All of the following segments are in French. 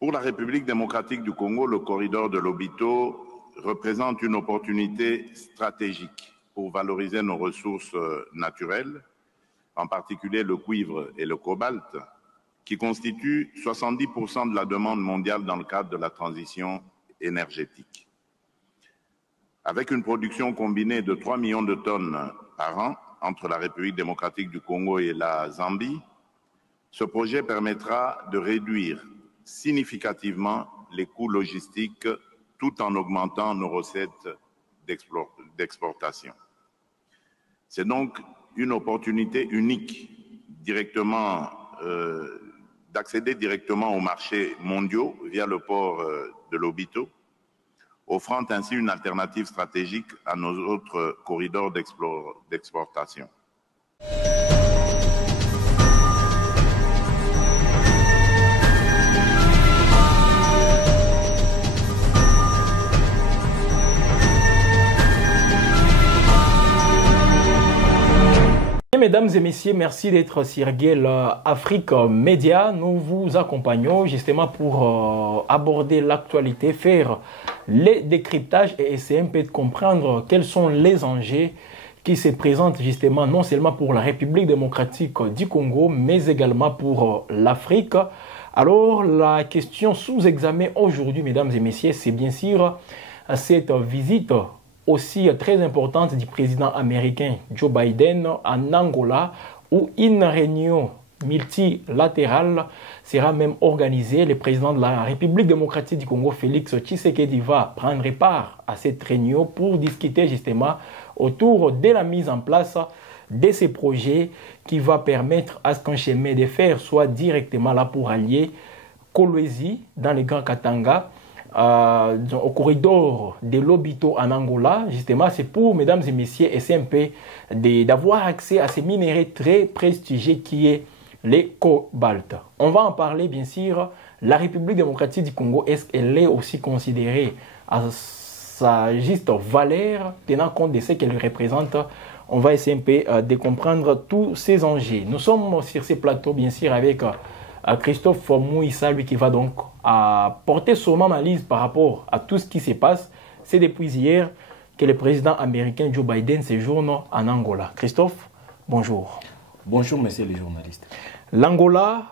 Pour la République démocratique du Congo, le corridor de Lobito représente une opportunité stratégique pour valoriser nos ressources naturelles, en particulier le cuivre et le cobalt, qui constituent 70% de la demande mondiale dans le cadre de la transition énergétique. Avec une production combinée de 3 millions de tonnes par an entre la République démocratique du Congo et la Zambie, ce projet permettra de réduire significativement les coûts logistiques tout en augmentant nos recettes d'exportation. C'est donc une opportunité unique d'accéder directement aux marchés mondiaux via le port de Lobito, offrant ainsi une alternative stratégique à nos autres corridors d'exportation. Mesdames et messieurs, merci d'être sur Guel Afrique Média. Nous vous accompagnons justement pour aborder l'actualité, faire les décryptages et essayer un peu de comprendre quels sont les enjeux qui se présentent justement non seulement pour la République démocratique du Congo, mais également pour l'Afrique. Alors, la question sous examen aujourd'hui, mesdames et messieurs, c'est bien sûr cette visite aussi très importante du président américain Joe Biden en Angola, où une réunion multilatérale sera même organisée. Le président de la République démocratique du Congo, Félix Tshisekedi, va prendre part à cette réunion pour discuter justement autour de la mise en place de ces projets qui va permettre à ce qu'un chemin de fer soit directement là pour allier Kolwezi dans le Grand Katanga au corridor de Lobito en Angola. Justement, c'est pour, mesdames et messieurs, essayer un peu d'avoir accès à ces minéraux très prestigieux qui est les cobalt. On va en parler, bien sûr. La République démocratique du Congo, est-ce qu'elle est aussi considérée à sa juste valeur, tenant compte de ce qu'elle représente? On va essayer un peu de comprendre tous ces enjeux. Nous sommes sur ces plateaux, bien sûr, avec Christophe Mouissa, lui qui va donc porter son analyse par rapport à tout ce qui se passe. C'est depuis hier que le président américain Joe Biden séjourne en Angola. Christophe, bonjour. Bonjour, messieurs les journalistes. L'Angola,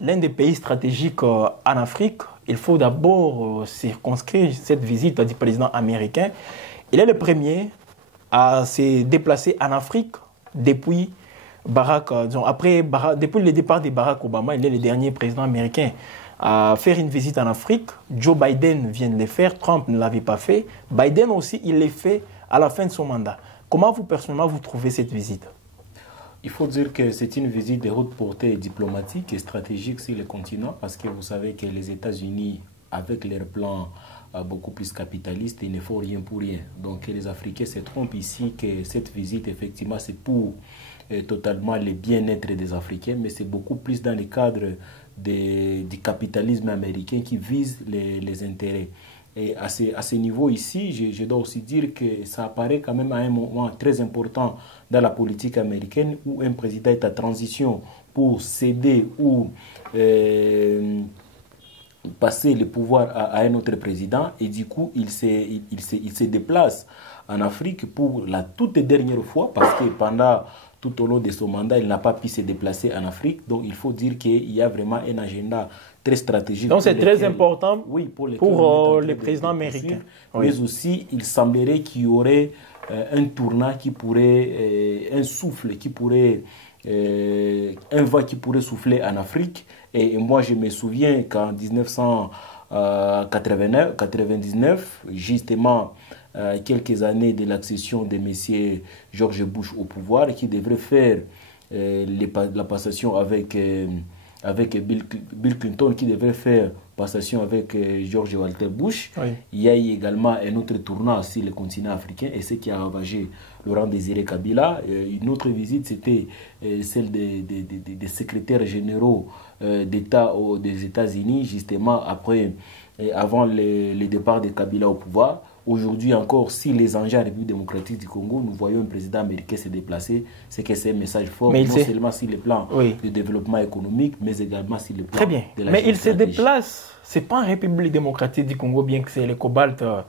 l'un des pays stratégiques en Afrique, il faut d'abord circonscrire cette visite du président américain. Il est le premier à se déplacer en Afrique depuis depuis le départ de Barack Obama. Il est le dernier président américain à faire une visite en Afrique. Joe Biden vient de le faire, Trump ne l'avait pas fait. Biden aussi, il l'a fait à la fin de son mandat. Comment vous, personnellement, vous trouvez cette visite? Il faut dire que c'est une visite de haute portée diplomatique et stratégique sur le continent, parce que vous savez que les États-Unis, avec leur plan beaucoup plus capitaliste, ils ne font rien pour rien. Donc les Africains se trompent ici que cette visite, effectivement, c'est pour totalement le bien-être des Africains, mais c'est beaucoup plus dans le cadre du capitalisme américain qui vise les intérêts. Et à ce niveau ici, je dois aussi dire que ça apparaît quand même à un moment très important dans la politique américaine où un président est à transition pour céder ou passer le pouvoir à un autre président, et du coup il se déplace en Afrique pour la toute dernière fois, parce que pendant tout au long de son mandat, il n'a pas pu se déplacer en Afrique. Donc il faut dire qu'il y a vraiment un agenda très stratégique. Donc c'est très important, oui, pour le président américain. Oui. Mais aussi, il semblerait qu'il y aurait un tournant qui pourrait, un souffle qui pourrait, un vent qui pourrait souffler en Afrique. Et moi, je me souviens qu'en 1999, justement, quelques années de l'accession de M. George Bush au pouvoir, qui devrait faire la passation avec Bill Clinton, qui devrait faire passation avec George Walter Bush. Oui. Il y a eu également un autre tournant sur le continent africain, et ce qui a ravagé Laurent Désiré Kabila. Une autre visite, c'était celle des secrétaires généraux d'État des États-Unis, justement avant le départ de Kabila au pouvoir. Aujourd'hui encore, si les enjeux en République démocratique du Congo, nous voyons un président américain se déplacer, c'est que c'est un message fort, non seulement sur le plan du développement économique, mais également sur le plan de la géostratégie. Mais il se déplace ce n'est pas en République démocratique du Congo, bien que c'est le cobalt de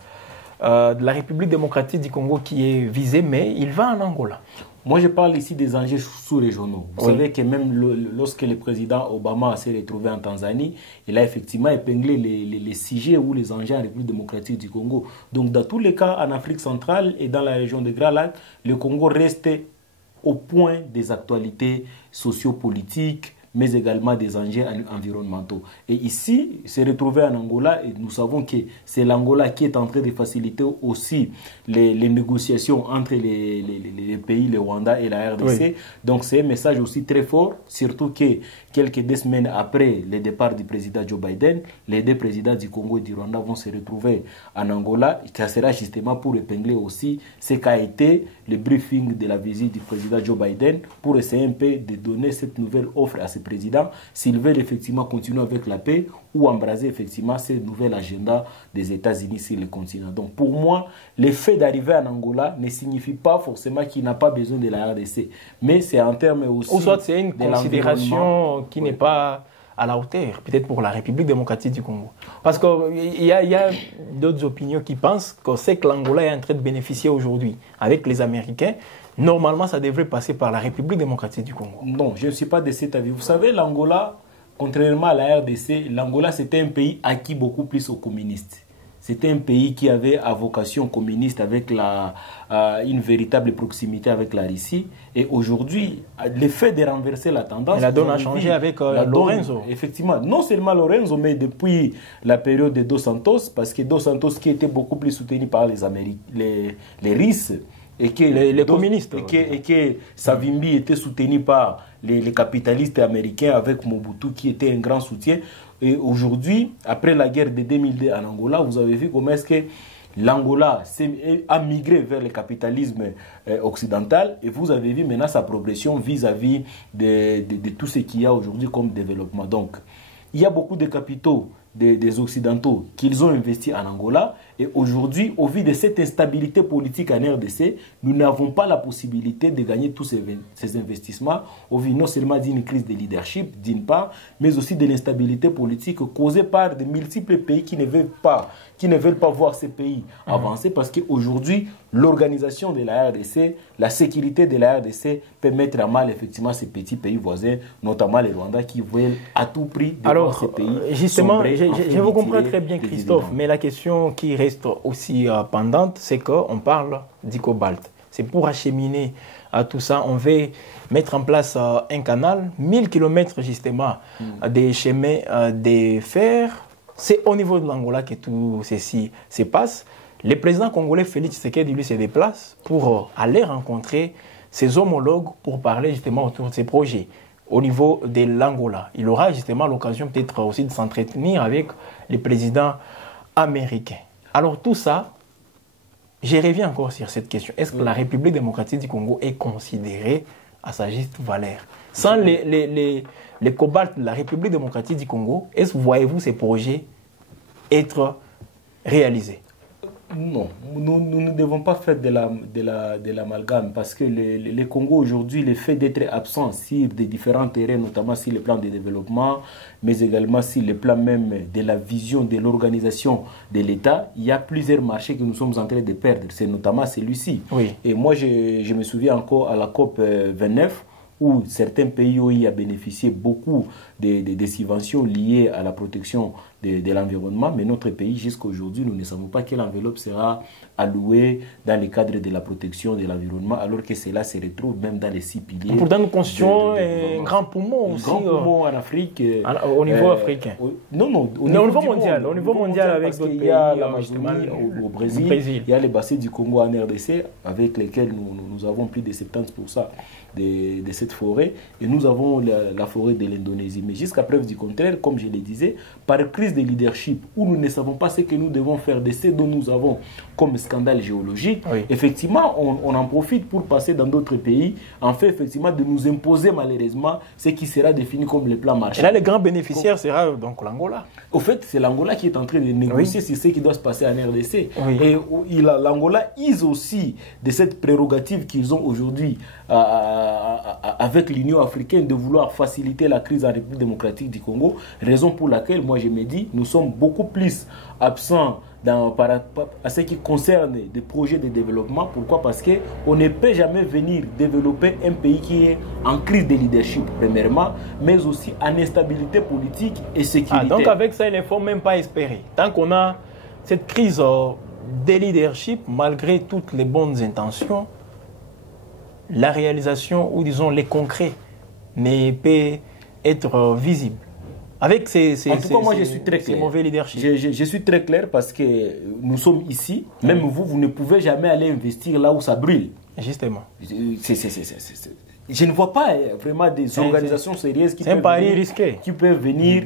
la République démocratique du Congo qui est visé, mais il va en Angola. Moi, je parle ici des enjeux sous-régionaux. Vous savez que même lorsque le président Obama s'est retrouvé en Tanzanie, il a effectivement épinglé les sujets ou les enjeux en République démocratique du Congo. Donc, dans tous les cas, en Afrique centrale et dans la région de Grand Lac, le Congo reste au point des actualités sociopolitiques, mais également des enjeux environnementaux. Et ici, se retrouver en Angola, et nous savons que c'est l'Angola qui est en train de faciliter aussi les négociations entre les pays, le Rwanda et la RDC. Oui. Donc c'est un message aussi très fort, surtout que quelques semaines après le départ du président Joe Biden, les deux présidents du Congo et du Rwanda vont se retrouver en Angola. Ça sera justement pour épingler aussi ce qu'a été le briefing de la visite du président Joe Biden pour essayer un peu de donner cette nouvelle offre à ce président s'ils veulent effectivement continuer avec la paix ou embraser effectivement ce nouvel agenda des États-Unis sur le continent. Donc pour moi, le fait d'arriver en Angola ne signifie pas forcément qu'il n'a pas besoin de la RDC, mais c'est en termes aussi... Ou soit c'est une considération qui n'est pas à la hauteur, peut-être pour la République démocratique du Congo. Parce qu'il y a d'autres opinions qui pensent que c'est que l'Angola est en train de bénéficier aujourd'hui avec les Américains. Normalement, ça devrait passer par la République démocratique du Congo. Non, je ne suis pas de cet avis. Vous savez, l'Angola, contrairement à la RDC, l'Angola, c'était un pays acquis beaucoup plus aux communistes. C'était un pays qui avait à vocation communiste avec une véritable proximité avec la Russie. Et aujourd'hui, le fait de renverser la tendance... Mais la donne a changé avec Lorenzo. Effectivement, non seulement Lorenzo, mais depuis la période de Dos Santos, parce que Dos Santos qui était beaucoup plus soutenu par les Russes, et que les communistes. Et que Savimbi était soutenu par les capitalistes américains avec Mobutu qui était un grand soutien. Et aujourd'hui, après la guerre de 2002 en Angola, vous avez vu comment est-ce que l'Angola a migré vers le capitalisme occidental et vous avez vu maintenant sa progression vis-à-vis de tout ce qu'il y a aujourd'hui comme développement. Donc, il y a beaucoup de capitaux des Occidentaux qu'ils ont investi en Angola et aujourd'hui, au vu de cette instabilité politique en RDC, nous n'avons pas la possibilité de gagner tous ces investissements au vu non seulement d'une crise de leadership, d'une part, mais aussi de l'instabilité politique causée par de multiples pays qui ne veulent pas voir ces pays avancer parce qu'aujourd'hui, l'organisation de la RDC, la sécurité de la RDC peut mettre à mal effectivement ces petits pays voisins, notamment les Rwandais qui veulent à tout prix voir ces pays. Justement, je vous comprends très bien Christophe, mais la question qui reste aussi pendante, c'est qu'on parle du cobalt. C'est pour acheminer tout ça, on veut mettre en place un canal, 1000 km justement, des chemins de fer. C'est au niveau de l'Angola que tout ceci se passe. Le président congolais Félix Tshisekedi lui se déplace pour aller rencontrer ses homologues pour parler justement autour de ces projets. Au niveau de l'Angola, il aura justement l'occasion peut-être aussi de s'entretenir avec les présidents américains. Alors tout ça, je reviens encore sur cette question. Est-ce que la République démocratique du Congo est considérée à sa juste valeur? Sans les cobalt de la République démocratique du Congo, est-ce que voyez-vous ces projets être réalisés? Non, nous ne devons pas faire de l'amalgame parce que le Congo aujourd'hui, le fait d'être absent sur des différents terrains, notamment sur le plan de développement, mais également sur le plan même de la vision de l'organisation de l'État, il y a plusieurs marchés que nous sommes en train de perdre, c'est notamment celui-ci. Oui. Et moi, je me souviens encore à la COP 29, où certains pays ont bénéficié beaucoup des subventions liées à la protection de l'environnement, mais notre pays, jusqu'à aujourd'hui, nous ne savons pas quelle enveloppe sera allouée dans le cadre de la protection de l'environnement, alors que cela se retrouve même dans les 6 piliers. Pourtant, nous constituons un grand poumon aussi. Un grand poumon en Afrique. Au niveau africain. Non, au niveau mondial. Au niveau mondial, avec d'autres pays. Il y a l'Amazonie au Brésil, il y a les bassins du Congo en RDC, avec lesquels nous avons plus de 70% de cette forêt, et nous avons la forêt de l'Indonésie. Mais jusqu'à preuve du contraire, comme je le disais, par crise de leadership, où nous ne savons pas ce que nous devons faire de ce dont nous avons comme scandale géologique, oui. Effectivement, on en profite pour passer dans d'autres pays, en fait, effectivement, de nous imposer malheureusement ce qui sera défini comme le plan Marshall. Et là, le grand bénéficiaire sera donc l'Angola. Au fait, c'est l'Angola qui est en train de négocier sur ce qui doit se passer en RDC. Oui. Et l'Angola use aussi de cette prérogative qu'ils ont aujourd'hui avec l'Union africaine de vouloir faciliter la crise en République démocratique du Congo, raison pour laquelle moi je me dis, nous sommes beaucoup plus absents à ce qui concerne des projets de développement. Pourquoi? Parce qu'on ne peut jamais venir développer un pays qui est en crise de leadership, premièrement, mais aussi en instabilité politique et sécuritaire. Donc avec ça, il ne faut même pas espérer. Tant qu'on a cette crise de leadership, malgré toutes les bonnes intentions, la réalisation, ou disons les concrets, ne peut être visible. Avec en tout cas, moi, je suis très clair. Mauvais leadership. Je suis très clair parce que nous sommes ici. Même vous ne pouvez jamais aller investir là où ça brûle. Justement. Je ne vois pas vraiment des organisations sérieuses qui peuvent venir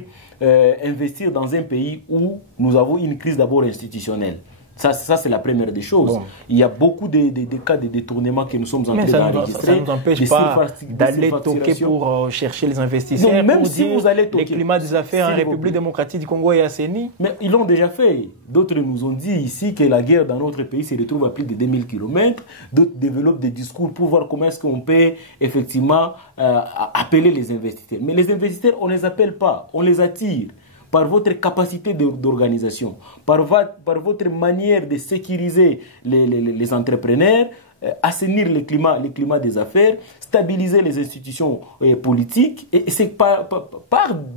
investir dans un pays où nous avons une crise d'abord institutionnelle. Ça c'est la première des choses. Bon. Il y a beaucoup de cas de détournement que nous sommes en train d'enregistrer. Ça ne nous empêche pas d'aller toquer pour chercher les investisseurs. Non, même si vous allez toquer. Les climats des affaires en République démocratique du Congo est assaini. Mais ils l'ont déjà fait. D'autres nous ont dit ici que la guerre dans notre pays se retrouve à plus de 2000 km. D'autres développent des discours pour voir comment est-ce qu'on peut effectivement appeler les investisseurs. Mais les investisseurs, on ne les appelle pas, on les attire. Par votre capacité d'organisation, par votre manière de sécuriser les entrepreneurs, assainir le climat des affaires, stabiliser les institutions politiques. Et c'est par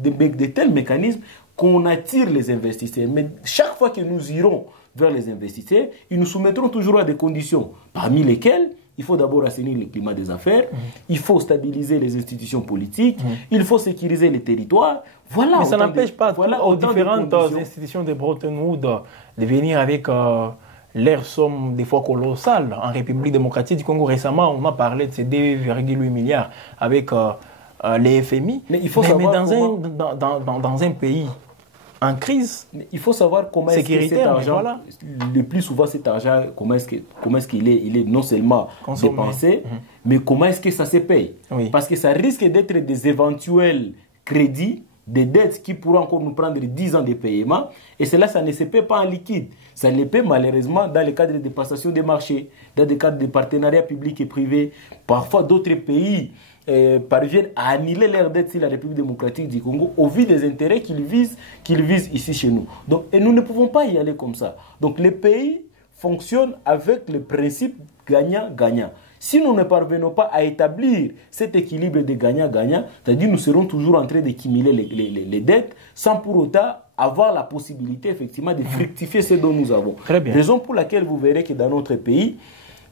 de tels mécanismes qu'on attire les investisseurs. Mais chaque fois que nous irons vers les investisseurs, ils nous soumettront toujours à des conditions, parmi lesquelles il faut d'abord assainir le climat des affaires, il faut stabiliser les institutions politiques, il faut sécuriser les territoires. Voilà. Mais ça n'empêche pas aux différentes institutions de Bretton Woods de venir avec leur somme des fois colossale. En République démocratique du Congo, récemment, on a parlé de ces 2,8 milliards avec les FMI. Mais il faut savoir dans un pays en crise, il faut savoir comment est-ce que cet argent, le plus souvent cet argent, comment est-ce qu'il est non seulement dépensé, mais comment est-ce que ça se paye. Oui. Parce que ça risque d'être des éventuels crédits, des dettes qui pourront encore nous prendre 10 ans de paiement, et cela, ça ne se paie pas en liquide. Ça le paie malheureusement dans le cadre de passation des marchés, dans le cadre de partenariats publics et privés. Parfois, d'autres pays parviennent à annuler leurs dettes sur la République démocratique du Congo au vu des intérêts qu'ils visent ici chez nous. Donc, et nous ne pouvons pas y aller comme ça. Donc les pays fonctionnent avec le principe gagnant-gagnant. Si nous ne parvenons pas à établir cet équilibre de gagnant-gagnant, c'est-à-dire nous serons toujours en train de cumuler les dettes sans pour autant avoir la possibilité effectivement de fructifier ce dont nous avons. Très bien. Raison pour laquelle vous verrez que dans notre pays,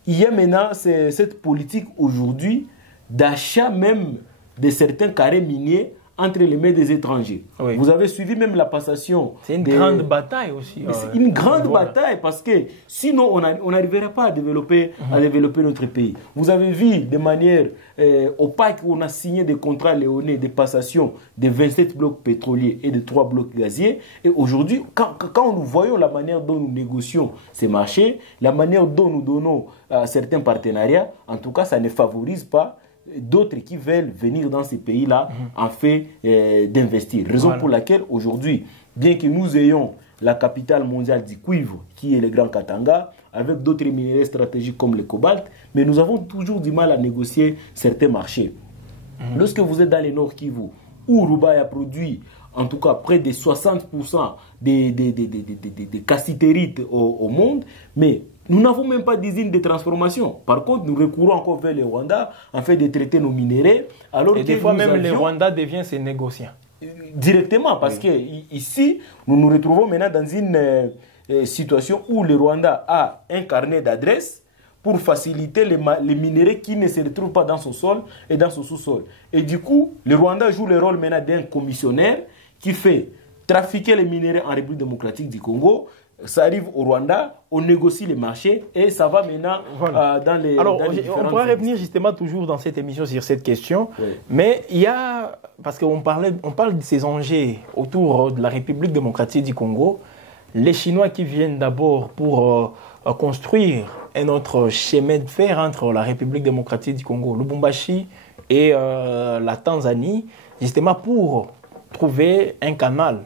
il y a maintenant cette politique aujourd'hui d'achat même de certains carrés miniers entre les mains des étrangers. Oui. Vous avez suivi même la passation. C'est une grande bataille aussi. C'est une grande bataille parce que sinon on n'arriverait pas à développer notre pays. Vous avez vu de manière opaque où on a signé des contrats léonais de passation de 27 blocs pétroliers et de 3 blocs gaziers. Et aujourd'hui, quand nous voyons la manière dont nous négocions ces marchés, la manière dont nous donnons certains partenariats, en tout cas, ça ne favorise pas d'autres qui veulent venir dans ces pays-là en fait d'investir. Raison pour laquelle aujourd'hui, bien que nous ayons la capitale mondiale du cuivre, qui est le Grand Katanga, avec d'autres minéraux stratégiques comme le cobalt, mais nous avons toujours du mal à négocier certains marchés. Lorsque vous êtes dans le Nord Kivu, où Roubaix a produit en tout cas près de 60% des cassitérites au monde, mais nous n'avons même pas d'usine de transformation. Par contre, nous recourons encore vers le Rwanda en fait de traiter nos minéraux. Alors et des fois même le Rwanda devient ses négociants. Directement, parce que ici, nous nous retrouvons maintenant dans une situation où le Rwanda a un carnet d'adresses pour faciliter les minéraux qui ne se retrouvent pas dans son sol et dans son sous-sol. Et du coup, le Rwanda joue le rôle maintenant d'un commissionnaire qui fait trafiquer les minéraux en République démocratique du Congo. Ça arrive au Rwanda, on négocie les marchés et ça va maintenant dans les. Alors, dans les on pourrait revenir justement toujours dans cette émission sur cette question, mais il y a, parce qu'on parle de ces enjeux autour de la République démocratique du Congo, les Chinois qui viennent d'abord pour construire un autre chemin de fer entre la République démocratique du Congo, Lubumbashi et la Tanzanie, justement pour trouver un canal,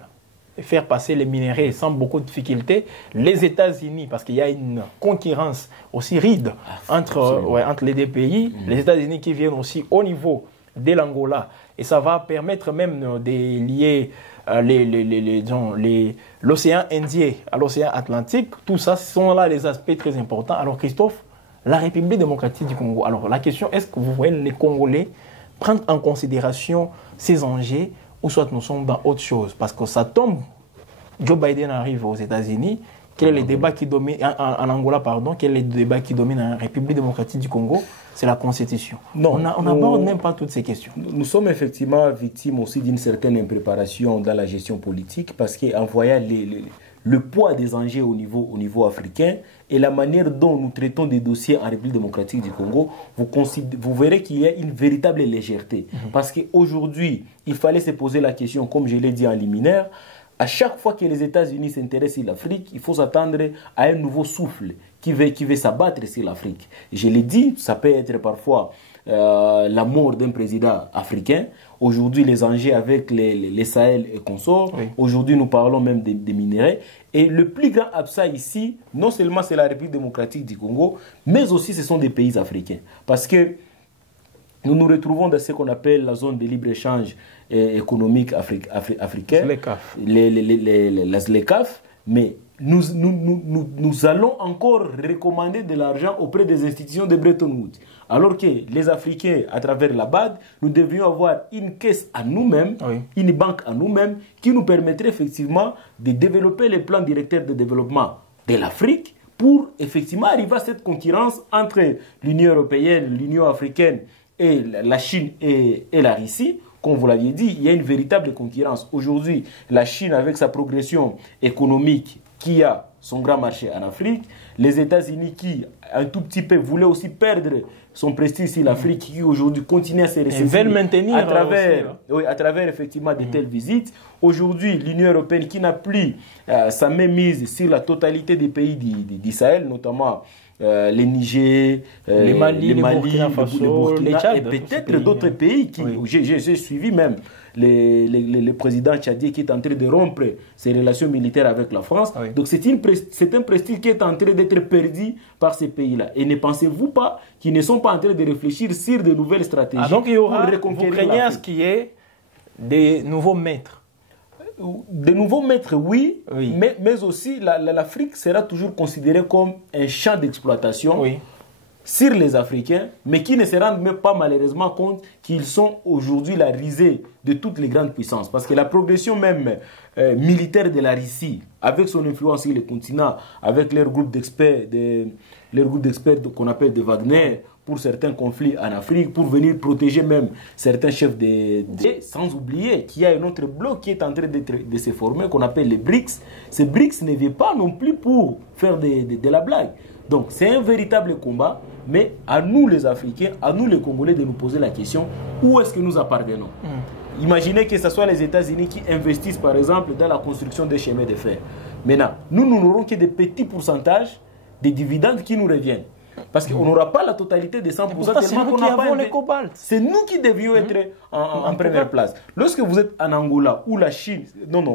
faire passer les minéraux sans beaucoup de difficultés. Les États-Unis, parce qu'il y a une concurrence aussi ride entre les deux pays, les États-Unis qui viennent aussi au niveau de l'Angola. Et ça va permettre même de lier l'océan Indien à l'océan Atlantique. Tout ça, ce sont là les aspects très importants. Alors Christophe, la République démocratique du Congo. Alors la question, est-ce que vous voyez les Congolais prendre en considération ces enjeux ou soit nous sommes dans autre chose? Parce que ça tombe, Joe Biden arrive aux États-Unis. Quel est le débat qui domine en Angola, pardon? Quel est le débat qui domine en République démocratique du Congo? C'est la Constitution. Non, on n'aborde même pas toutes ces questions. Nous sommes effectivement victimes aussi d'une certaine impréparation dans la gestion politique parce qu'en voyant le poids des enjeux au niveau africain et la manière dont nous traitons des dossiers en République démocratique du Congo, vous verrez qu'il y a une véritable légèreté. Parce qu'aujourd'hui, il fallait se poser la question, comme je l'ai dit en liminaire, à chaque fois que les États-Unis s'intéressent à l'Afrique, il faut s'attendre à un nouveau souffle qui veut s'abattre sur l'Afrique. Je l'ai dit, ça peut être parfois la mort d'un président africain. Aujourd'hui, les enjeux avec les Sahel et consorts. Oui. Aujourd'hui, nous parlons même des minéraux. Et le plus grand absent ici, non seulement c'est la République démocratique du Congo, mais aussi ce sont des pays africains. Parce que nous nous retrouvons dans ce qu'on appelle la zone de libre-échange économique africaine, la ZLECAf, mais nous allons encore recommander de l'argent auprès des institutions de Bretton Woods. Alors que les Africains, à travers la BAD, nous devrions avoir une caisse à nous-mêmes, oui, une banque à nous-mêmes, qui nous permettrait effectivement de développer les plans directeurs de développement de l'Afrique pour effectivement arriver à cette concurrence entre l'Union européenne, l'Union africaine et la Chine et la Russie. Comme vous l'aviez dit, il y a une véritable concurrence. Aujourd'hui, la Chine, avec sa progression économique, qui a son grand marché en Afrique, les États-Unis qui, un tout petit peu, voulaient aussi perdre son prestige sur l'Afrique, qui aujourd'hui continue à se ressaisir. Ils veulent maintenir à travers effectivement de telles visites. Aujourd'hui, l'Union européenne qui n'a plus sa mainmise sur la totalité des pays du Sahel, notamment les Niger, les Mali, le Burkina Faso, le Tchad, et peut-être d'autres pays qui, oui, j'ai suivi même le président tchadien qui est en train de rompre ses relations militaires avec la France. Oui. Donc c'est un prestige qui est en train d'être perdu par ces pays-là. Et ne pensez-vous pas qu'ils ne sont pas en train de réfléchir sur de nouvelles stratégies donc il y aura, vous craignez à ce qu'il y ait des nouveaux maîtres? De nouveaux maîtres, oui, oui. Mais aussi l'Afrique sera toujours considérée comme un champ d'exploitation, oui, sur les Africains, mais qui ne se rendent même pas malheureusement compte qu'ils sont aujourd'hui la risée de toutes les grandes puissances. Parce que la progression même militaire de la Russie, avec son influence sur le continent, avec leur groupe d'experts qu'on appelle de Wagner, pour certains conflits en Afrique, pour venir protéger même certains chefs sans oublier qu'il y a un autre bloc qui est en train de se former, qu'on appelle les BRICS. Ces BRICS ne viennent pas non plus pour faire de la blague. Donc c'est un véritable combat, mais à nous les Africains, à nous les Congolais de nous poser la question, où est-ce que nous appartenons? Imaginez que ce soit les États-Unis qui investissent par exemple dans la construction des chemins de fer. Maintenant, nous n'aurons que des petits pourcentages des dividendes qui nous reviennent. Parce qu'on n'aura pas la totalité des 100%. Tellement qu'on n'a pas le cobalt. C'est nous qui devions être en première place. Lorsque vous êtes en Angola ou la Chine,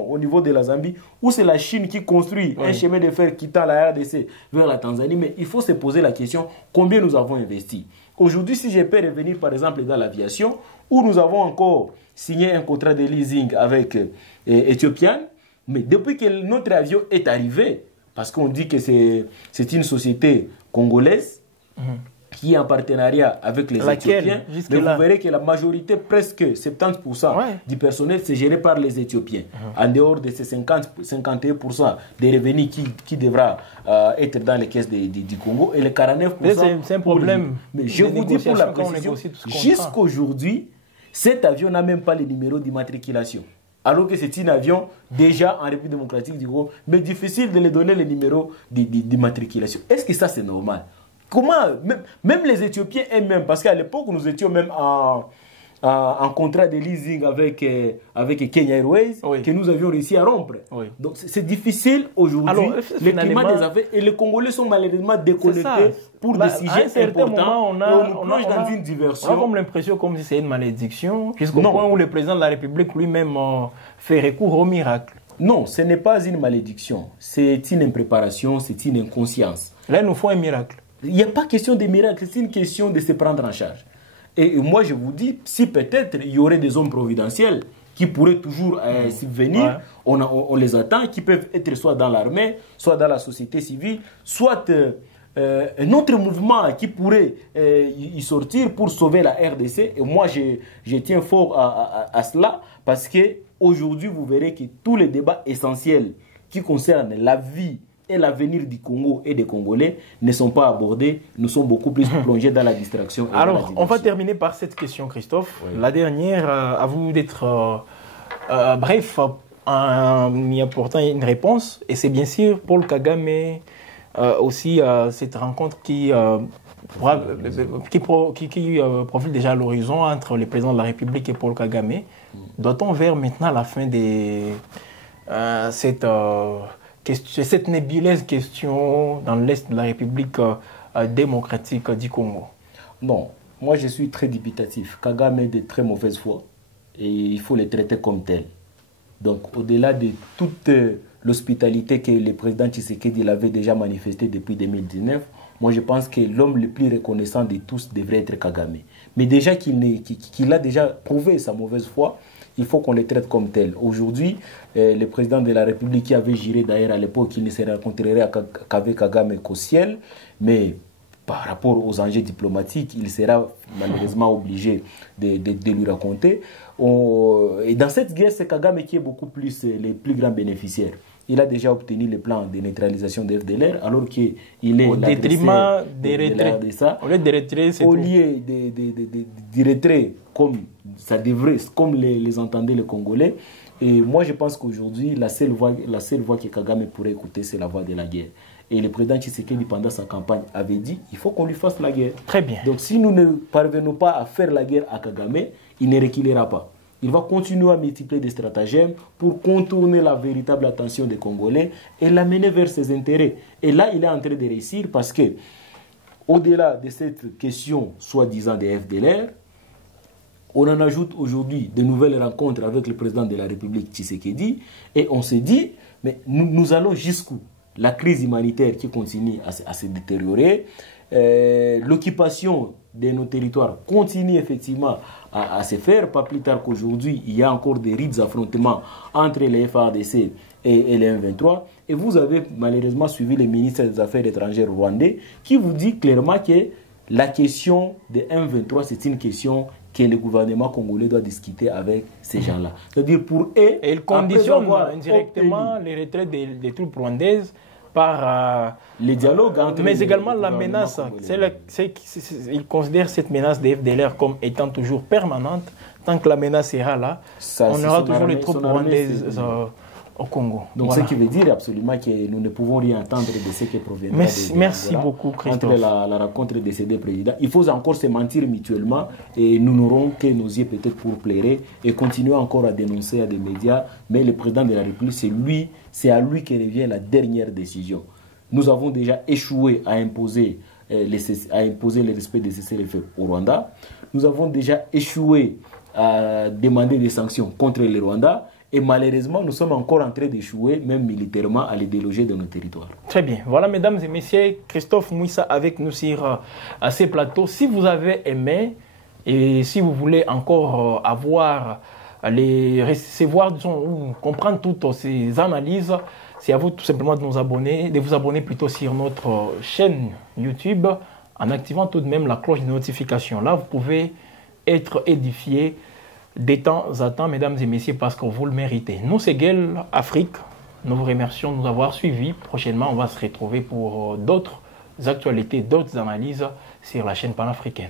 au niveau de la Zambie, où c'est la Chine qui construit un chemin de fer quittant la RDC vers la Tanzanie, mais il faut se poser la question, combien nous avons investi? Aujourd'hui, si je peux revenir par exemple dans l'aviation, où nous avons encore signé un contrat de leasing avec Ethiopian, mais depuis que notre avion est arrivé, parce qu'on dit que c'est une société congolaise qui est en partenariat avec les Éthiopiens, mais vous verrez que la majorité, presque 70% du personnel, c'est géré par les Éthiopiens. En dehors de ces 51% des revenus qui devra être dans les caisses du Congo, et les 49%... C'est un problème. Mais je vous dis pour la précision, jusqu'aujourd'hui, cet avion n'a même pas le numéro d'immatriculation. Alors que c'est un avion déjà en République démocratique du Congo, mais difficile de lui donner le numéro d'immatriculation. Est-ce que ça c'est normal? Comment, même les Éthiopiens eux-mêmes, parce qu'à l'époque nous étions même en contrat de leasing avec Kenya Airways, que nous avions réussi à rompre. Donc c'est difficile aujourd'hui, le climat des affaires, et les Congolais sont malheureusement déconnectés pour des sujets importants, on plonge dans une diversion. On a comme l'impression comme si c'est une malédiction, jusqu'au point où le président de la République lui-même fait recours au miracle. Non, ce n'est pas une malédiction, c'est une impréparation, c'est une inconscience. Là, il nous faut un miracle. Il n'y a pas question de miracle, c'est une question de se prendre en charge. Et moi, je vous dis, si peut-être il y aurait des hommes providentiels qui pourraient toujours subvenir, on les attend, qui peuvent être soit dans l'armée, soit dans la société civile, soit un autre mouvement qui pourrait y sortir pour sauver la RDC. Et moi, je tiens fort à cela, parce qu'aujourd'hui, vous verrez que tous les débats essentiels qui concernent la vie et l'avenir du Congo et des Congolais ne sont pas abordés. Nous sommes beaucoup plus plongés dans la distraction. Alors, on va terminer par cette question, Christophe. Oui. La dernière, à vous d'être bref, en y apportant une réponse. Et c'est bien sûr Paul Kagame aussi cette rencontre qui profile déjà à l'horizon entre le président de la République et Paul Kagame. Doit-on vers maintenant la fin de cette nébuleuse question dans l'Est de la République démocratique du Congo? Non, moi je suis très dubitatif. Kagame est de très mauvaise foi et il faut les traiter comme tels. Donc au-delà de toute l'hospitalité que le président Tshisekedi avait déjà manifestée depuis 2019, moi je pense que l'homme le plus reconnaissant de tous devrait être Kagame. Mais déjà qu'il a déjà prouvé sa mauvaise foi, il faut qu'on les traite comme tels. Aujourd'hui, le président de la République qui avait juré d'ailleurs à l'époque qu'il ne se rencontrerait qu'avec Kagame qu'au ciel, mais par rapport aux enjeux diplomatiques, il sera malheureusement obligé de lui raconter. Et dans cette guerre, c'est Kagame qui est beaucoup plus le plus grand bénéficiaire. Il a déjà obtenu le plan de neutralisation de FDLR, alors qu'il est au détriment des retraits. Au lieu du retrait, comme ça devrait, comme les entendaient les Congolais. Et moi, je pense qu'aujourd'hui, la seule voix que Kagame pourrait écouter, c'est la voix de la guerre. Et le président Tshisekedi, pendant sa campagne, avait dit il faut qu'on lui fasse la guerre. Très bien. Donc, si nous ne parvenons pas à faire la guerre à Kagame, il ne reculera pas. Il va continuer à multiplier des stratagèmes pour contourner la véritable attention des Congolais et l'amener vers ses intérêts. Et là, il est en train de réussir parce que, au-delà de cette question soi-disant des FDLR, on en ajoute aujourd'hui de nouvelles rencontres avec le président de la République Tshisekedi et on se dit, mais nous allons jusqu'où? La crise humanitaire qui continue à se détériorer, l'occupation de nos territoires continue effectivement à se faire. Pas plus tard qu'aujourd'hui, il y a encore des rides affrontements entre les FARDC et les M23. Et vous avez malheureusement suivi le ministre des Affaires étrangères rwandais qui vous dit clairement que la question des M23, c'est une question que le gouvernement congolais doit discuter avec ces gens-là. C'est-à-dire pour eux... Et il conditionne indirectement les retraits des troupes rwandaises par les dialogues entre mais également la menace. Ils considèrent cette menace des FDLR comme étant toujours permanente. Tant que la menace sera là, on aura toujours les troupes rwandaises au Congo. Donc voilà. Ce qui veut dire absolument que nous ne pouvons rien entendre de ce qui proviendra merci beaucoup, Christophe. Entre la rencontre de ces deux présidents. Il faut encore se mentir mutuellement et nous n'aurons que nos yeux peut-être pour plairer et continuer encore à dénoncer à des médias. Mais le président de la République, c'est à lui que revient la dernière décision. Nous avons déjà échoué à imposer le respect des cessez-le-feu au Rwanda. Nous avons déjà échoué à demander des sanctions contre le Rwanda. Et malheureusement, nous sommes encore en train d'échouer, même militairement, à les déloger de nos territoires. Très bien. Voilà, mesdames et messieurs, Christophe Mouissa avec nous sur ces plateaux. Si vous avez aimé et si vous voulez encore recevoir, ou comprendre toutes ces analyses, c'est à vous tout simplement de vous abonner plutôt sur notre chaîne YouTube en activant tout de même la cloche de notification. Là, vous pouvez être édifié de temps à temps, mesdames et messieurs, parce que vous le méritez. Nous, c'est Guel Afrique. Nous vous remercions de nous avoir suivis. Prochainement, on va se retrouver pour d'autres actualités, d'autres analyses sur la chaîne panafricaine.